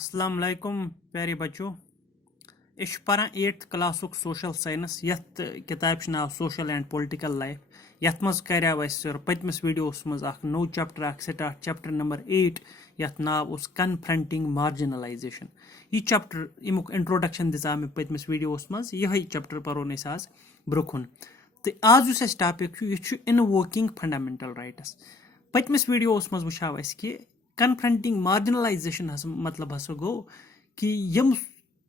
अस्सलाम वालेकुम प्यारे बच्चों इस पढ़ान 8th क्लास सोशल साइंस यथ किताब नाव सोशल एंड पॉलिटिकल लाइफ यथ मज कर्याव पतमस वीडियोस मज नो चैप्टर स्टार्ट चैप्टर नंबर 8 यथ नाव कन्फ्रंटिंग मार्जिनलाइजेशन यह चैप्टर यमुक इंट्रोडक्शन दिजा मे पतमस वीडियोस मज यही चैप्टर परोन आज ब्रोखुन तो आज उस टॉपिक यह इनवोकिंग फंडामेंटल राइट्स पतमस वीडियोस मज वुचाव कि कन्फ्रंटिंग मार्जिनलाइजेशन मतलब हसा गो कि यम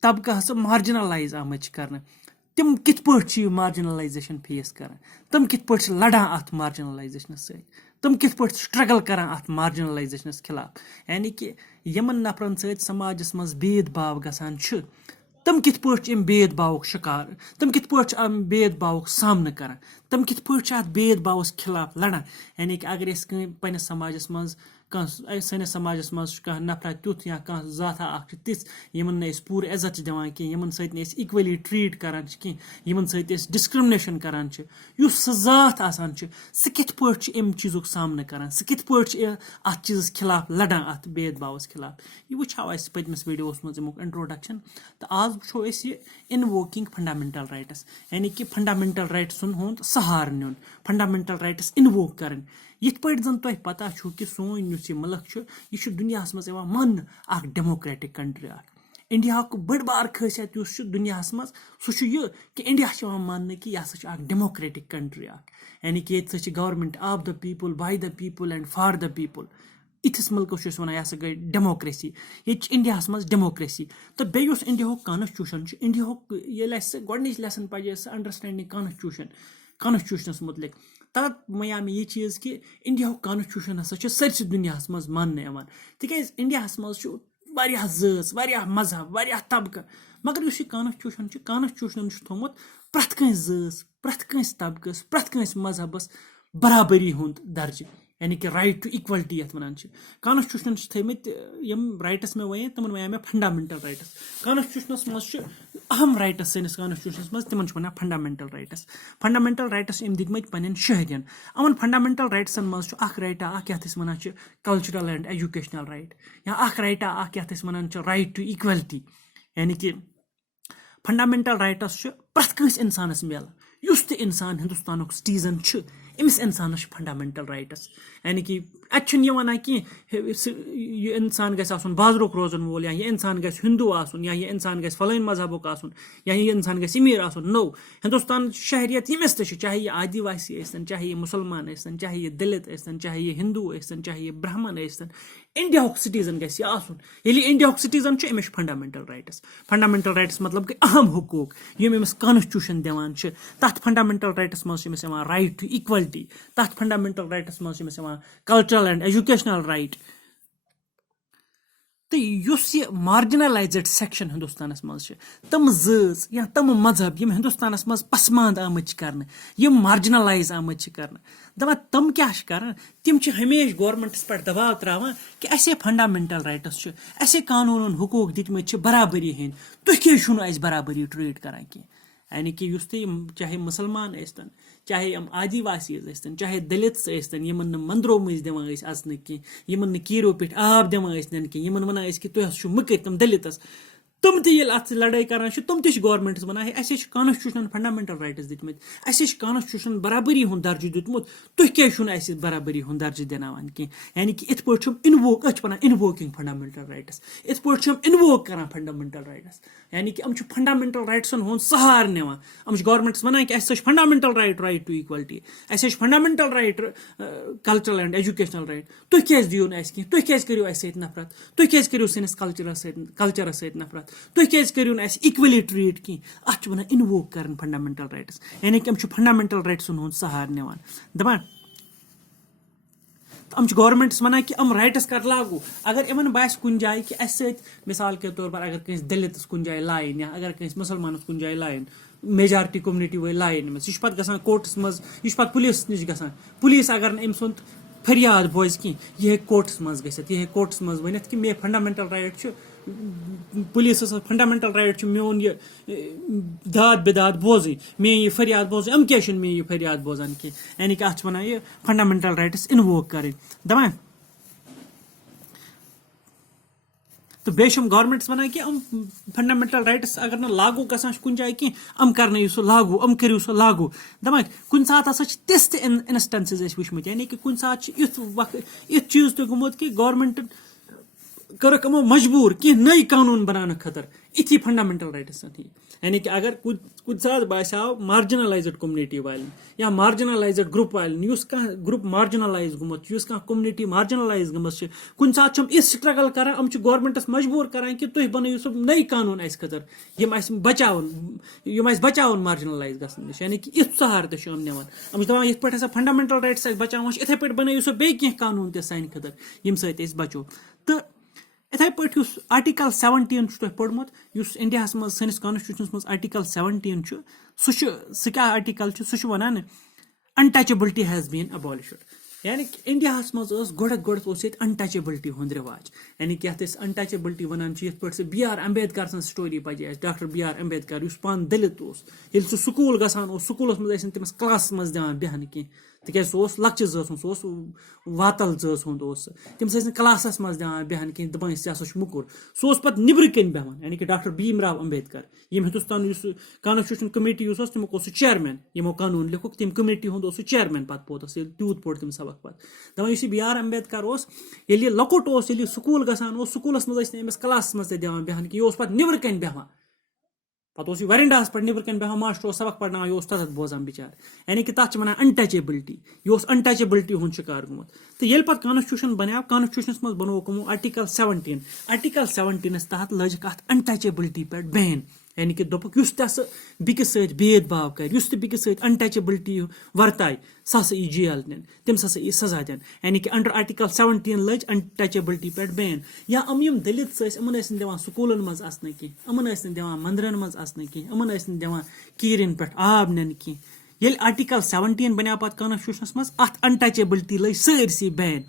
तबका हसा मार्जिनलाइज आमत कर तम कित मार्जिनलाइजेशन फेस कर तम कित लड़ान अत मार्जिनलाइजेशन तम कित स्ट्रगल करान अत मार्जिनलाइजेशन खिलाफ यानी कि यमन नफरन सत समाजस मज भेदभाव गसान तम कित भेदभाव शिकार तम कित भेदभाव सामना करान तम कित अत भेदभाव खिलाफ लड़ान यानी कि अगर पन्नस समाजस मज सनिस समाजस मज कह नफर तुथ या कह जाथा तिथ यमन पूर इज्जत दिवान कह यमन सत इक्वली ट्रीट करान कह यमन सत डिस्क्रिमिनेशन करान सह जात आसान सह कित अम चीजुक सामना करान सह कित अत चीज खिलाफ लड़ान अत भेदभाव खिलाफ यह वुचाव पतमस वीडियोस मज इंट्रोडक्शन तो आज वो इनवोकिंग फंडामेंटल राइट्स यानी कि फंडामेंटल राइट्स हुंद सहार नुन फंडामेंटल राइट्स इनवोक कर यिथ पट जन तुम पता कि सोन यह मुल्क यह दुनिया मज मान डेमोक्रेटिक कंट्री इंडिया बड़ बार खासियत दुनिया मज सह कि इंडिया मान कि यह डेमोक्रेटिक कंट्री यानी कि ये government of the people by the people and for the people इथिस मुल्कस वन यह गई डेमोक्रेसी ये इंडिया मज डेमोक्रेसी तो बेस इंडिया कॉन्स्टिट्यूशन इंडिया गोडनिच लेसन पे अंडरस्टैंडिंग कॉन्स्टिट्यूशनस मुतलिक तब वया मे यह चीज़ कि इंडिया कॉन्स्टिट्यूशन हसा सरसी दुनिया मज मान तिक इंडिया मज ज़ात वारिया मजहब वारिया तबका मगर इस कॉन्स्टिट्यूशन थोमुत प्रथ कंस ज़ात प्रथ कंस तबकस प्रथ कंस मजहबस बराबरी हुंद दर्ज यानी कि राइट टू इक्वलिटी ये वन कॉन्स्टिट्यूशन थमित यम राइट्स मे वन तमन वन मे फंडामेंटल राइट्स कॉन्स्टिट्यूशनस मज अहम राइट्स सैनिस कॉन्स्टिट्यूशनस मज तिमन वन फंडामेंटल राइट्स इम दितमत पन्न शहरियन अमन फंडामेंटल राइट्सन मज राइटा यथ वन कल्चरल एंड एजुकेशनल राइट या राइटा यथ वन राइट टू इक्वलिटी यानी कि फंडामेंटल राइट्स प्रथ कंस इंसानस मिल युस ते इंसान हिंदुस्तान सिटीजन अमिस इंसानस फंडामेंटल राइट्स यानी कि अतन यह वन कि यह इंसान गस बाजरुक रोजन वोल या यह इंसान गस हिंदू आसन या यह इंसान गस फलान मजहबुक आसन या यह इंसान गस अमीर आसन नो हिंदुस्तान शहरियत यमिस ते चाहे यह आदिवासी आसन चाहे यह मुसलमान आसन चाहे यह दलित आसन चाहे यह हिंदू आसन चाहे यह ब्राह्मण आसन इंडिया सिटीजन गस यह आसन यदि India citizen Amish fundamental rights मतलब कि अहम हुकूक यम अमिस कॉन्स्टिट्यूशन दिवान तथ फंडामेंटल राइट्स मज राइट टू इक्वलिटी तथ फंडामेंटल राइट्स मज कल्चरल एंड एजुकेशनल राइट तो यह मार्जिनलाइज्ड सेक्शन हिंदुस्तान मज तम ज़ात या तम मजहब यम हिंदुस्तान मज पसमानद आमत कर यम मार्जिनलाइज आमत कर दपान तम क्या कर तम हमेशा गवर्नमेंटस पे दबाव त्रावान कि असे फंडामेंटल राइट्स असे कानून हुकूक दितमत बराबरी हंद तुह क्या बराबरी ट्रीट करान कह यानी कि चाहे मुसलमान आस्तन चाहे हम आदिवासी आस्तन चाहे दलित आस्तन यमन मंदरों मज दिवान अचन कह यमन कीरो पे आब दिवान कह यमन वन कि तुह मकर तम दलितस तुम अत लड़ाई करान तुम गवर्नमेंटस वन असे कॉन्स्टिट्यूशन फंडामेंटल राइट्स दितमत असे कॉन्स्टिट्यूशन बराबरी हुंद दर्ज दितमुत तुह क्या बराबरी हुंद दर्ज दिनावान कह यानी कि इत पे invoke one invoking fundamental rights इत पे इनवोक करान फंडामेंटल राइट्स यानी कि फंडामेंटल राइट्सन हुंद सहार निवान गवर्नमेंटस वन कि अस फंडामेंटल राइट टू इक्वलिटी अस fundamental right cultural and educational right तुह क्या दियो कह तुह क्या करो अस नफरत तुह क्या करो सैनिस कल्चरस नफरत तुह क्या करो इक्वली ट्रीट कह अत वन इनवोक कर फंडामेंटल राइट्स यानी कि फंडामेंटल राइट्सन हुंद सहार निवान दपान गवर्नमेंट्स वन कि राइट्स कर लागू अगर इन बास कुन जाए कि अस मिसाल के तौर पर अगर कहीं दलितस कुन जाए लाइन या अगर कहीं मुसलमानस कुन जाए लाइन मेजॉरिटी कम्युनिटी वो लाइन में यह पे कोर्टस मज यह पुलिस नश ग पुलिस अगर अम सुंद फरियाद बोज कह यह कोर्टस मज गह कोर्टस मज वन कि मे fundamental right police fundamental right मोन यह दाद बेदाद बोज मे यह फरियाद बोज अम क्या मे यह फरियाद बोजान कह यानी कि अत वन यह फंडामेंटल राइट्स इनवोक कर दपान तो बेशम गवर्नमेंट्स वनान कि फंडामेंटल राइट्स अगर न लागू गसान कुछ जाए कि कर सो लागू करू सो लागू दपान कुछ सात हसा तिस इंस्टेंसेस वुचमत यानी कि कुछ सात युथ चीज तो गुमुत कि गवर्नमेंट करक यमो मजबूर कि नई कानून बनाने खतर इथी फंडामेंटल राइट्स यानी कि अगर कुछ सात बासाव मार्जिनलाइज्ड कम्युनिटी वाले या मार्जिनलाइज्ड ग्रुप वाले ग्रुप मार्जिनलाइज गुमुत कम्युनिटी मार्जिनलाइज गमस कुछ सात इस स्ट्रगल करान गवर्नमेंटस मजबूर करान कि तुम बनू सो नई कानून अस खतर बचावन मार्जिनलाइज गसन नश यानी कि इथ सहार तम निवान दपान ये पे फंडामेंटल राइट्स बचाव इथे पे बनू सो बे कानून तहन खतर यम सत बचो तो इथे पे आर्टिकल 17 तुम पोर्मुत इंडिया मज सैनिस कॉन्स्टिट्यूशन मज आर्टिकल 17 सह क्या आर्टिकल सह वनान अनटचेबिलिटी हैज बीन अबॉलिश्ड यानी कि इंडिया मज गोड़ अनटचेबिलिटी हुंद रिवाज यानी कि अनटचेबिलिटी वनान पे बी आर अम्बेडकर सन स्टोरी पजे डॉक्टर बी आर अम्बेडकर पान दलित ये स्कूल गसान स्कूल मज तमिस क्लास मज दिवान बेहन कह तिक सह लक्चि जस सह वातल जस हुंद तमिस क्लासस मज दिवान बेहन कह दपान यह मुकुर सह पे निबर कन बेहान यानी कि डॉक्टर भीमराव अम्बेडकर यम हिंदुस्तान कॉन्स्टिट्यूशन कमेटी तमो चेयरमैन यमो कानून लिखुक तम कमेटी हुंद चेयरमैन पे पोतस तूत पोर तम सबक पे दपान बी आर अम्बेडकर ये लकुट स्कूल गसान स्कूलस मज अमिस क्लास मज दिवान बेहन कि यह पे निबर कन बेहान पे वरेंडास पे निबर कन बेहान मास्टर सबक पढ़ना यह तथ बोजान बिचार यानी कि तथ वन अनटचेबिलिटी यह अनटचेबिलिटी हुंद शिकार गुमुत तो ये पे कॉन्स्टिट्यूशन बनाव कॉन्स्टिट्यूशन मज बनो आर्टिकल 17 तहत लजक अत अनटचेबिलिटी पे बैन यानी कि दोपुक बिकिस सत भेदभाव कर बिकिस सत अनटचेबिलिटी वर्ताय सह हसा यी जेल दिन तमिस हसा यी सजा दिन यानी कि अंडर आर्टिकल 17 लज अनटचेबिलिटी पे बैन या यम दलित यमन दिवान स्कूलन मज असन कह दिवान मंदिरन मज असन कह दिवान कीरन पे आब निन कह ये आर्टिकल 17 बना पे कॉन्स्टिट्यूशन मज अत अनटचेबिलिटी लज सरसी बैन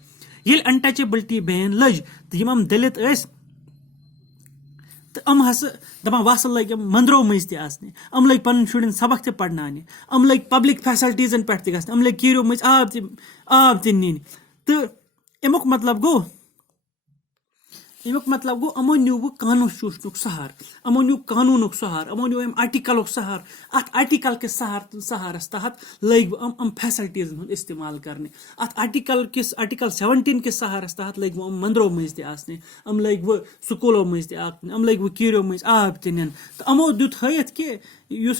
ये अनटचेबिलिटी बैन लज तो यम दलित तो दपान वस लग मंदरों मज तम लग पन शुरन सबक पढ़नाने लग पब्लिक फैसिलिटीजन पे गम लग कीरों मज आब नीन तो अमुक मतलब गो अमो न्यू कॉन्स्टिट्यूशन सहार अमो न्यू कानून सहार अमो न्यू आर्टिकल सहार अत आर्टिकल के सहारस तहत लग फैसिलिटीजन हूँ इस्तेमाल करने अत आर्टिकल 17 के सहारस तहत लग मंदरों मज तसने लग स्कूलों मज लग कीरों मज आब तीन तो अमो दुत हयत कि यह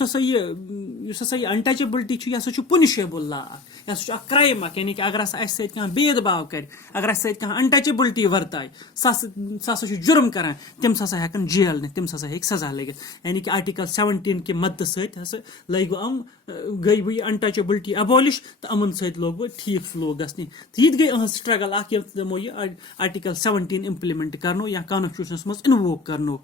अनटचेबिलिटी यह पुनिशेबल ला यह क्राइम यानी कि अगर सह भेदभाव कर अगर सह अनटचेबिलिटी वर्ताय सह जुर्म करान तमिस हसा हेकन जेल नी तमिस हसा हेक सजा लगित यानी कि आर्टिकल 17 के मद्द सह लग गई वो अनटचेबिलिटी अबॉलिश तो अमन सत लोग ठीक स्लोक गसनी तो ये गई स्ट्रगल दमो यह आर्टिकल 17 इम्प्लीमेंट करनो या कॉन्स्टिट्यूशन मज इन्वोक करनो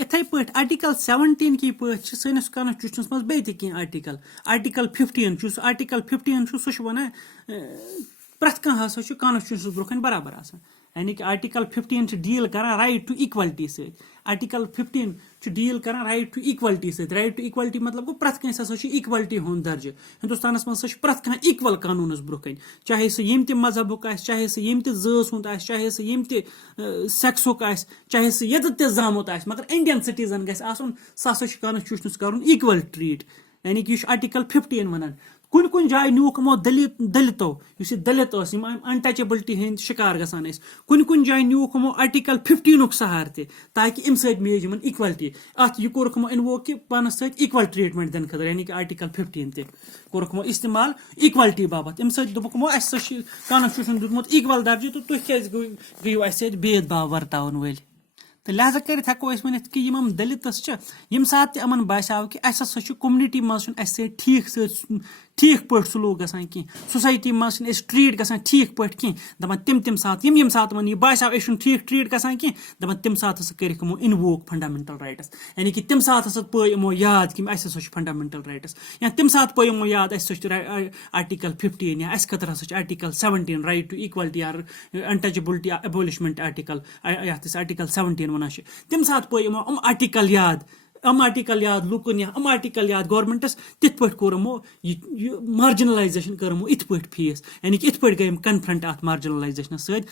इथे पे आर्टिकल 17 की पे सैनिस कॉन्स्टिट्यूशन मज बे आर्टिकल 15 आर्टिकल 15 सह वन प्रथ कह हसा कॉन्स्टिट्यूशन ब्रोखन बराबर आसान यानी कि आर्टिकल 15 डील करान राइट टू इक्वलिटी से आर्टिकल 15 डील करान राइट टू इक्वलिटी से राइट टू इक्वलिटी मतलब गो प्रथ कह हसा इक्वलिटी हुंद दर्ज हिंदुस्तान मज प्रथ कह इक्वल कानून ब्रोखन चाहे सह यम त मजहबुक चाहे सह यम त जस हुंद चाहे सह यम त सेक्सुक चाहे सह ये जामुत मगर इंडियन सिटीजन गस आसन सह हसा कॉन्स्टिट्यूशन कर इक्वल ट्रीट यानी कि आर्टिकल 15 वनान कुन जाय न्यूक मो दलितों दलित अनटचेबिलिटी हंद शिकार गसान कुन जाय न्यूक मो आर्टिकल 15 सहार ताकि अम सत मिल इक्वलिटी अत यह कोर्क मो इन्वोक कि पानस सत इक्वल ट्रीटमेंट दिन खतर यानी कि आर्टिकल 15 कोर्क मो इस्तेमाल इक्वलिटी बाबत अम सत दोपुक मो कॉन्स्टिट्यूशन दितमुत इक्वल दर्जे तो तुह क्या गयु अस भेदभाव वर्तावन वल तो लिहाजा कर हेको वन कि यम दलितस यम सात अमन बासाव कि अस हसा कम्युनिटी मज ठीक पे सलूक गसान कह सोसाइटी मज ट्रीट गसान ठीक पे कह दपान तम सात यम सात वन यह बासाव ठीक ट्रीट गसान कह दपान तम सात हसा कर इन्वोक फंडामेंटल राइट्स यानी कि तम सात हसा पे यमो याद कि अस हसा फंडामेंटल राइट्स या तम सात पे यमो याद अस आर्टिकल 15 या अस खतर हसा आर्टिकल 17 राइट टू इक्वलिटी या अनटचेबिलिटी एबॉलिशमेंट आर्टिकल आर्टिकल 17 वन तम सात पे यमो आर्टिकल याद लुकन या आर्टिकल याद गवर्नमेंटस तिथ पे कोरमो मार्जिनलाइजेशन करमो इत पे फेस यानी कि इत पे गए कन्फ्रंट अत मार्जिनलाइजेशन सत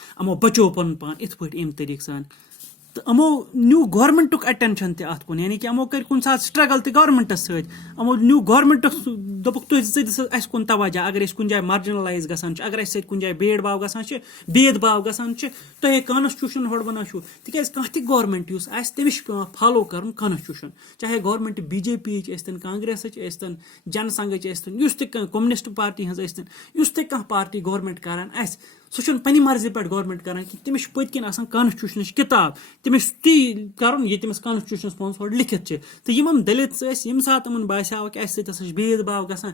बचो पन पान इत पे अम तरीक सान तो अमो न्यू गवर्नमेंट अटेंशन तथ कुन यानी कि अमो कर कुन साथ स्ट्रगल तो गवर्नमेंटस अमो न्यू गवर्नमेंट दोपुक तुम कुन तवजह अगर कुन जाए मार्जिनलाइज गसान अगर कुन जाए भेदभाव गसान भेदभाव गसान तुम कॉन्स्टिट्यूशन होड़ बना तिक गवर्नमेंट तमिस फॉलो कर कॉन्स्टिट्यूशन चाहे government BJP Congress Jana Sangh communist party हज पार्टी गवर्नमेंट करान सह पन्ने मर्जी पे गवर्नमेंट करान कि तमिस पत्किन कॉन्स्टिट्यूशन किताब तमिस ती कर ये तमिस कॉन्स्टिट्यूशन मन लिखित तो यम दलित यम सात बास्याव कि अस भेदभाव गसान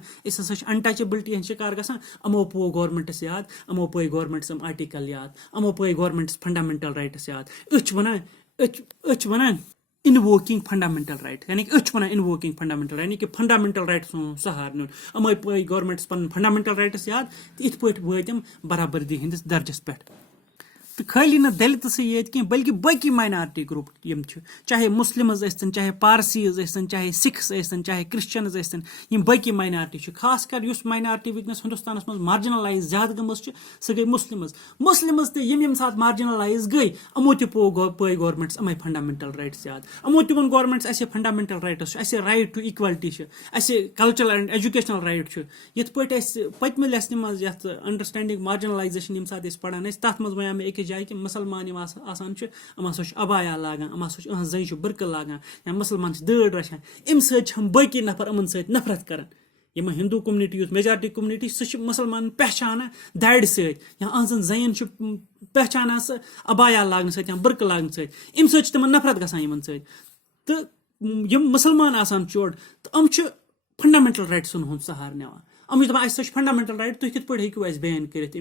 अनटचेबिलिटी हंद शिकार गसान अमो पो गवर्नमेंटस याद अमो पे गवर्नमेंट्स आर्टिकल याद अमो पे गवर्नमेंट्स फंडामेंटल राइट्स याद वन इनवोकिंग फंडामेंटल राइट यानी कि वन इनवोकिंग फंडामेंटल यानी कि फंडामेंटल राइट्स सहार नुन अमे पे गवर्नमेंट्स पन फंडामेंटल राइट्स याद तो इत पे वम बराबरी हंदिस दर्जस पे तो खाली न दलित ये कह बल्कि बाकी माइनॉरिटी ग्रुप यम चाहे मुस्लिम्स चाहे पारसीज चाहे सिख्स चाहे क्रिश्चियंस यम बाकी माइनॉरिटी खास कर उस माइनॉरिटी वनस हिंदुस्तान मज मार्जिनलाइज ज्यादा गमस सह गई मुस्लिम्स यम सात मार्जिनलाइज गई अमो पो पे गवर्नमेंट्स अमे फंडामेंटल राइट्स याद अमो वन गवर्नमेंट्स अस फंडामेंटल राइट्स अस राइट टू इक्वलिटी अस कल्चरल एंड एजुकेशनल राइट ये पत्म लेसन मज अंडरस्टैंडिंग मार्जिनलाइजेशन यम सात पढ़ान तथ मज वन मे जाए कि मुसलमान अबाया लागान अम जन बुरक लागान या मुसलमान दड़ रचान अम सम बाकी नफर अमन नफरत करान यम हिंदू कम्युनिटी मेजॉरिटी कम्युनिटी सह मुसलमान पहचान दाड़ सह अहन जन पहचान अबाया लागन सह बुरक लागन सह अम सम नफरत गसान यमन तो यम मुसलमान चोड़ तो अम फंडामेंटल राइट्सन हूँ सहार निवान अम दपान अस फंडामेंटल राइट तुम कित हेकू बैन कर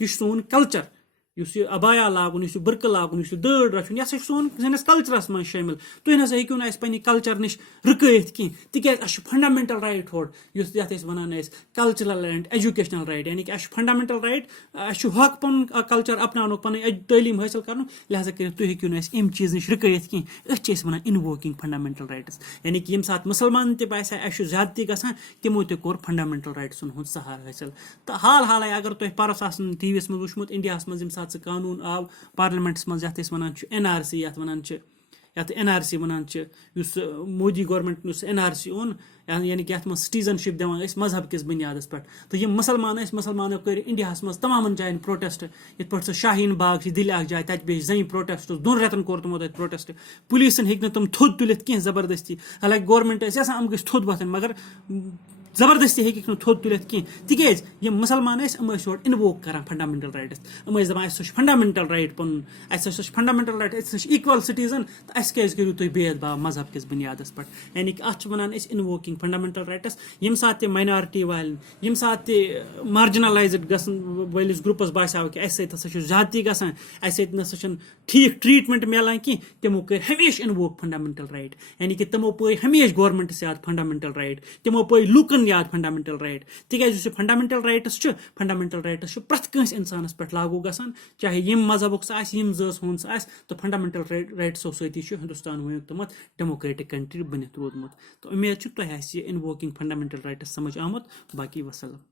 यह सोन कल्चर इस अबाया लागुन इस बुरक लागुन इस दड़ रचुन यह सोन सैनिस कल्चरस मज शामिल तुम ना हेकू ना पे कल्चर नश रुकत कह तिक फंडामेंटल राइट होड़ ये one cultural and educational right यानी कि फंडामेंटल राइट हक पन कल्चर अपनान पन तलीम हासिल कर लिहाजा कर तुम हेकू ना अम चीज नश रुकत कह वन इनवोकिंग फंडामेंटल राइट्स यानी कि यम सात मुसलमान तस ज्यादती गसान तमो तोर फंडामेंटल राइट्सन हूँ सहार हासिल तो हाल हाल अगर तुम परस टी वी मज वुचमुत इंडिया मज कानून आव पार्लियामेंट्स मज one NRC NRC one Modi government NRC own यानी कि ये सिटीजनशिप दिवान मजहब किस बुनियादस पे तो ये मुसलमानों कर इंडिया मज तमाम जायन प्रोटेस्ट ये पे शाहीन बाग दिल जाए तत बे जन प्रोटेस्ट दोन रेतन कोर तमो तत प्रोटेस्ट पुलिसन हेक तुम थोद तुलित कह जबरदस्ती हालांकि गवर्नमेंट यम गई थोद वथन मगर जबरदस्ती हेक थोद तुलित कह तिकेज यम मुसलमान और इनवोक कर फंडामेंटल राइट्स दपान फंडामेंटल राइट पन फंडामेंटल राइट इक्वल सिटीजन तो अस क्या करू तुम भेदभाव मजहब किस बुनियादस पे यानी कि अत वन इनवोकिंग फंडामेंटल राइट्स यम सात माइनॉरिटी वाल यम सात मार्जिनलाइज्ड वलिस ग्रुपस बास्याव कि अस ज्यादती गसान अस ठीक ट्रीटमेंट मिलान कह तमो कर हमेशा इनवोक फंडामेंटल राइट यानी कि तमो पे हमेशा गवर्नमेंट्स याद फंडामेंटल राइट तमो पे लुकन याद फंडामेंटल राइट तिक फंडामेंटल राइट्स प्रथ कंस इंसानस पे लागू गसान चाहे यम मजहबुक यम जस हुंद तो फंडामेंटल राइट्सो सती हिंदुस्तान वोमुत डेमोक्रेटिक कंट्री बनित रोदमुत तो उम्मीद तुह इनवोकिंग फंडामेंटल राइट्स समझ आमुत बाकी वसलम।